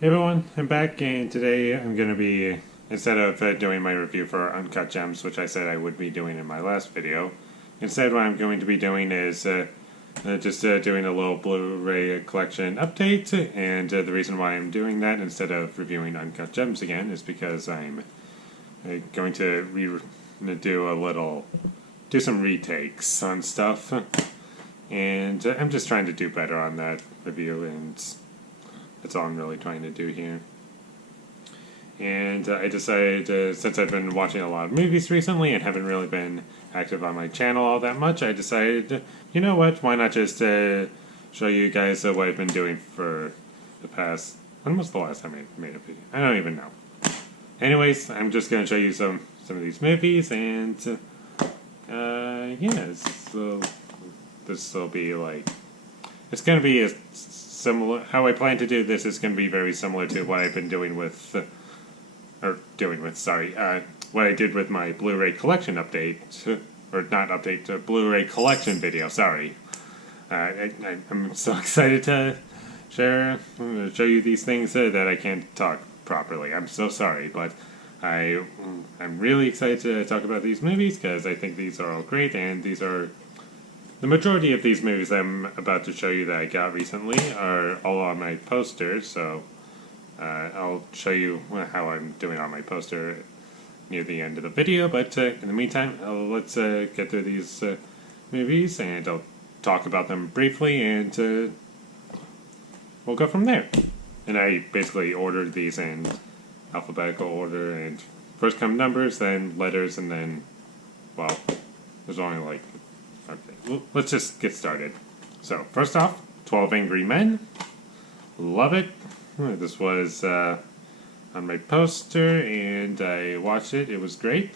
Hey everyone, I'm back, and today I'm going to be, instead of doing my review for Uncut Gems, which I said I would be doing in my last video, instead what I'm going to be doing is just doing a little Blu Ray Collection update, and the reason why I'm doing that instead of reviewing Uncut Gems again is because I'm going to do some retakes on stuff, and I'm just trying to do better on that review, and that's all I'm really trying to do here. And I decided, since I've been watching a lot of movies recently and haven't really been active on my channel all that much, I decided, you know what, why not just show you guys what I've been doing for the past... When was the last time I made a video? I don't even know. Anyways, I'm just going to show you some of these movies, and yeah, so this will be like... It's going to be a similar... How I plan to do this is going to be very similar to what I've been doing with... what I did with my Blu Ray Collection update. Or not update, Blu Ray Collection video, sorry. I'm so excited to show you these things that I can't talk properly. I'm so sorry, but I'm really excited to talk about these movies because I think these are all great, and these are... The majority of these movies I'm about to show you that I got recently are all on my poster, so I'll show you how I'm doing on my poster near the end of the video, but in the meantime, let's get through these movies, and I'll talk about them briefly, and we'll go from there. And I basically ordered these in alphabetical order, and first come numbers, then letters, and then, well, there's only like... Okay, let's just get started. So, first off, 12 Angry Men. Love it. This was on my poster, and I watched it. It was great.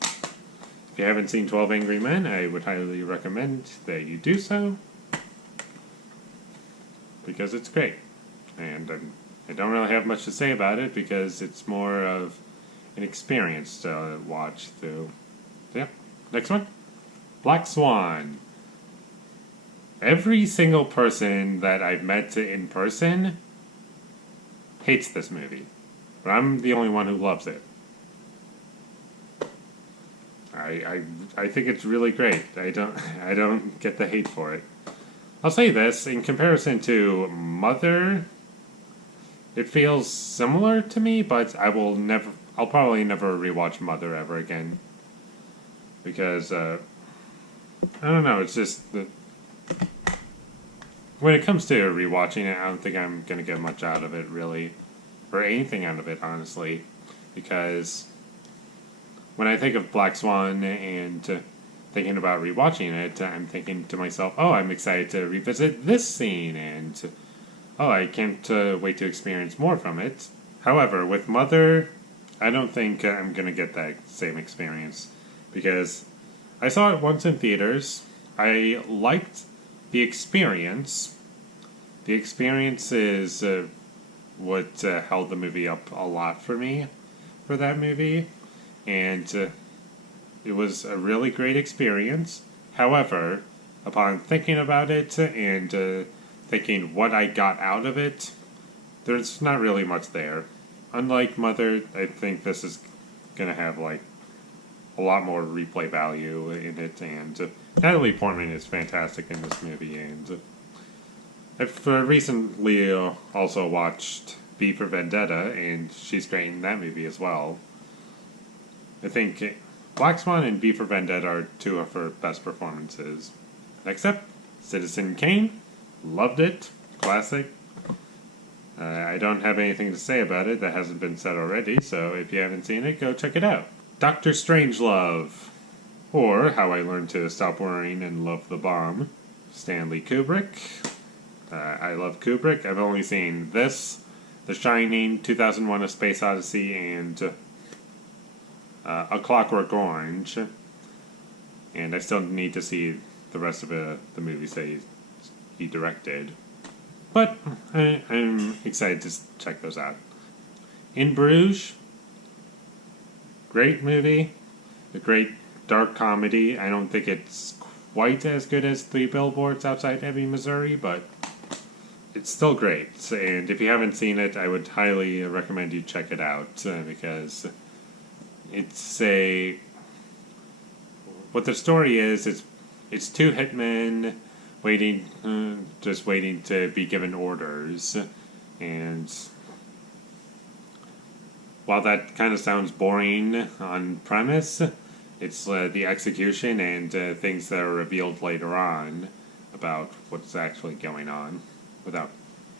If you haven't seen 12 Angry Men, I would highly recommend that you do so, because it's great. And I don't really have much to say about it, because it's more of an experience to watch through. So, yeah. Next one. Black Swan. Every single person that I've met in person hates this movie, but I'm the only one who loves it. I think it's really great. I don't get the hate for it. I'll say this, in comparison to Mother, it feels similar to me, but I'll probably never rewatch Mother ever again, because I don't know, it's just that when it comes to rewatching it, I don't think I'm going to get much out of it, really. Or anything out of it, honestly. Because when I think of Black Swan and thinking about rewatching it, I'm thinking to myself, oh, I'm excited to revisit this scene, and oh, I can't wait to experience more from it. However, with Mother, I don't think I'm going to get that same experience, because I saw it once in theaters. I liked the experience. The experience is what held the movie up a lot for me for that movie. And it was a really great experience. However, upon thinking about it and thinking what I got out of it, there's not really much there. Unlike Mother, I think this is going to have like a lot more replay value in it, and Natalie Portman is fantastic in this movie, and I've recently also watched V for Vendetta, and she's great in that movie as well. I think Black Swan and V for Vendetta are two of her best performances. Next up, Citizen Kane. Loved it. Classic. I don't have anything to say about it that hasn't been said already, so if you haven't seen it, go check it out. Dr. Strangelove, or How I Learned to Stop Worrying and Love the Bomb. Stanley Kubrick. I love Kubrick. I've only seen this, The Shining, 2001: A Space Odyssey, and A Clockwork Orange. And I still need to see the rest of the movies that he directed. But I'm excited to check those out. In Bruges. Great movie, a great dark comedy. I don't think it's quite as good as Three Billboards Outside Ebbing, Missouri, but it's still great. And if you haven't seen it, I would highly recommend you check it out because it's a what the story is. It's two hitmen waiting, just waiting to be given orders, and while that kind of sounds boring on premise, it's the execution and things that are revealed later on about what's actually going on. Without,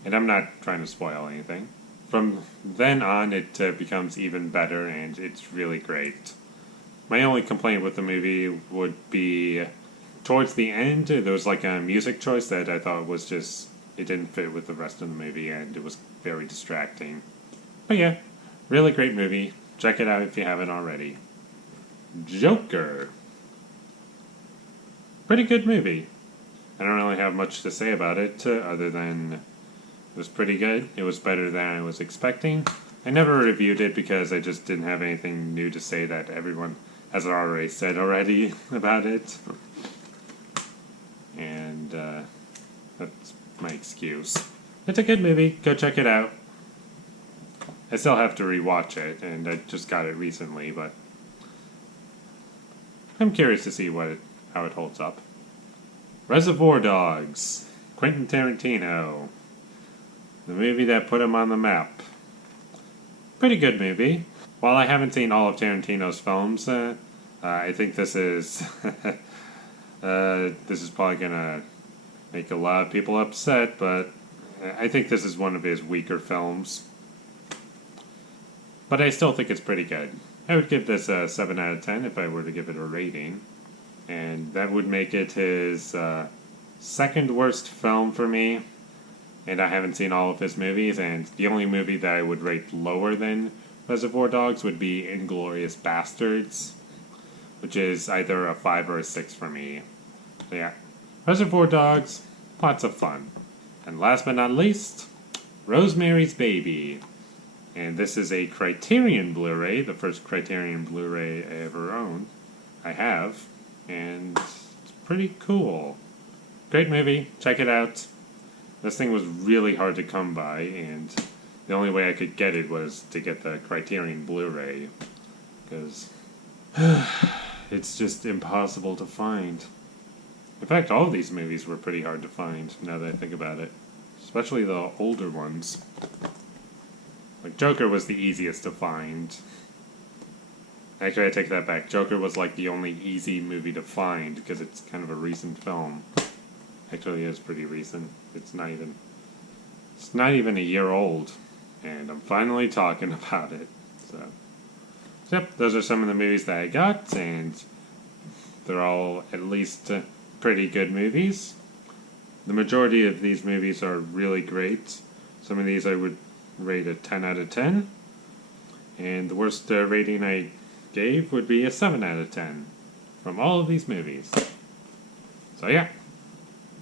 and I'm not trying to spoil anything. From then on, it becomes even better, and it's really great. My only complaint with the movie would be towards the end, there was like a music choice that I thought was just, it didn't fit with the rest of the movie, and it was very distracting. But yeah, really great movie. Check it out if you haven't already. Joker. Pretty good movie. I don't really have much to say about it, other than it was pretty good. It was better than I was expecting. I never reviewed it because I just didn't have anything new to say that everyone has already said already about it. And that's my excuse. It's a good movie. Go check it out. I still have to rewatch it, and I just got it recently, but I'm curious to see how it holds up. Reservoir Dogs. Quentin Tarantino. The movie that put him on the map. Pretty good movie. While I haven't seen all of Tarantino's films, I think this is this is probably gonna make a lot of people upset, but I think this is one of his weaker films. But I still think it's pretty good. I would give this a 7 out of 10 if I were to give it a rating. And that would make it his second worst film for me. And I haven't seen all of his movies, and the only movie that I would rate lower than Reservoir Dogs would be Inglourious Bastards, which is either a 5 or a 6 for me. So yeah, Reservoir Dogs, lots of fun. And last but not least, Rosemary's Baby. And this is a Criterion Blu Ray, the first Criterion Blu Ray I ever owned. I have, and it's pretty cool. Great movie, check it out. This thing was really hard to come by, and the only way I could get it was to get the Criterion Blu Ray, because it's just impossible to find. In fact, all of these movies were pretty hard to find, now that I think about it. Especially the older ones. Like, Joker was the easiest to find. Actually, I take that back. Joker was like the only easy movie to find, because it's kind of a recent film. Actually, it is pretty recent. It's not even a year old. And I'm finally talking about it. So, yep, those are some of the movies that I got, and they're all at least pretty good movies. The majority of these movies are really great. Some of these I would rate a 10 out of 10. And the worst rating I gave would be a 7 out of 10 from all of these movies. So yeah,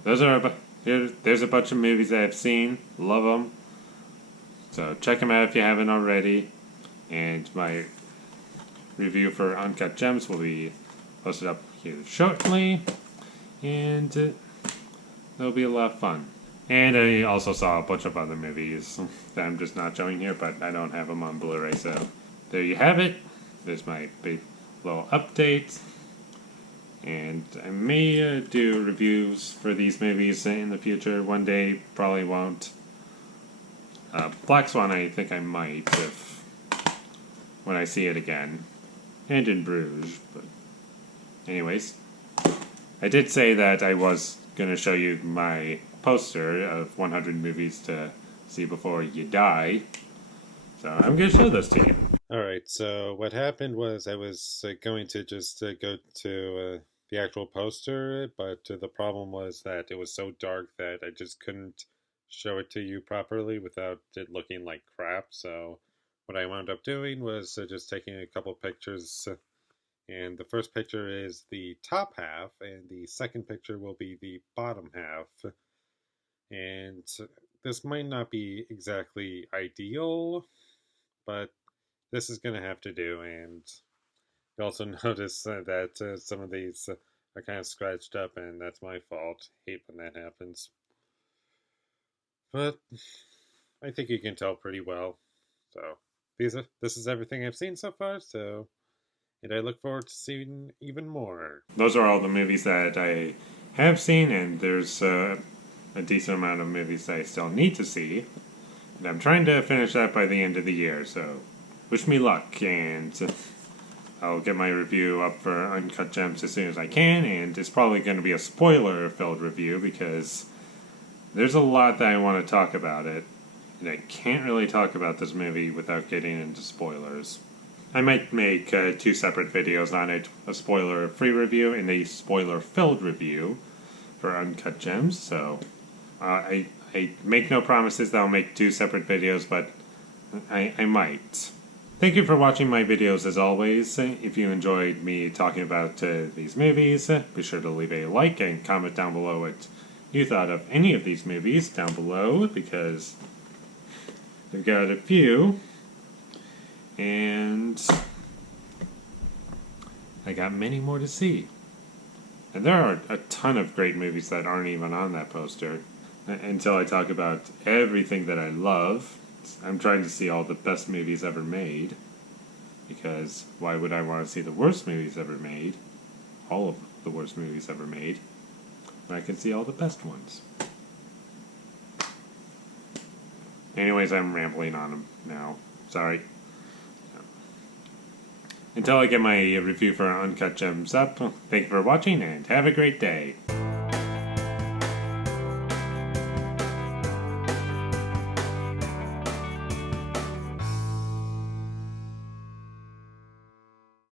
there's a bunch of movies that I've seen. Love them. So check them out if you haven't already. And my review for Uncut Gems will be posted up here shortly. And it'll be a lot of fun. And I also saw a bunch of other movies that I'm just not showing here, but I don't have them on Blu-ray, so there you have it. There's my big little update. And I may do reviews for these movies in the future. One day, probably won't. Black Swan, I think I might when I see it again. And in Bruges, but anyways. I did say that I was going to show you my poster of 100 movies to see before you die. So I'm going to show those to you. Alright, so what happened was I was going to just go to the actual poster, but the problem was that it was so dark that I just couldn't show it to you properly without it looking like crap. So what I wound up doing was just taking a couple pictures, and the first picture is the top half, and the second picture will be the bottom half. And this might not be exactly ideal, but this is going to have to do. And you also notice that some of these are kind of scratched up, and that's my fault. Hate when that happens. But I think you can tell pretty well. So this is everything I've seen so far. So, and I look forward to seeing even more. Those are all the movies that I have seen, and there's a decent amount of movies that I still need to see. And I'm trying to finish that by the end of the year, so wish me luck, and I'll get my review up for Uncut Gems as soon as I can, and it's probably going to be a spoiler-filled review because there's a lot that I want to talk about it, and I can't really talk about this movie without getting into spoilers. I might make 2 separate videos on it, a spoiler-free review and a spoiler-filled review for Uncut Gems, so I make no promises that I'll make 2 separate videos, but I might. Thank you for watching my videos as always. If you enjoyed me talking about these movies, be sure to leave a like and comment down below what you thought of any of these movies down below, because I've got a few, and I got many more to see. And there are a ton of great movies that aren't even on that poster. Until I talk about everything that I love, I'm trying to see all the best movies ever made. Because why would I want to see the worst movies ever made? All of the worst movies ever made. When I can see all the best ones. Anyways, I'm rambling on them now. Sorry. Until I get my review for Uncut Gems up, thank you for watching and have a great day.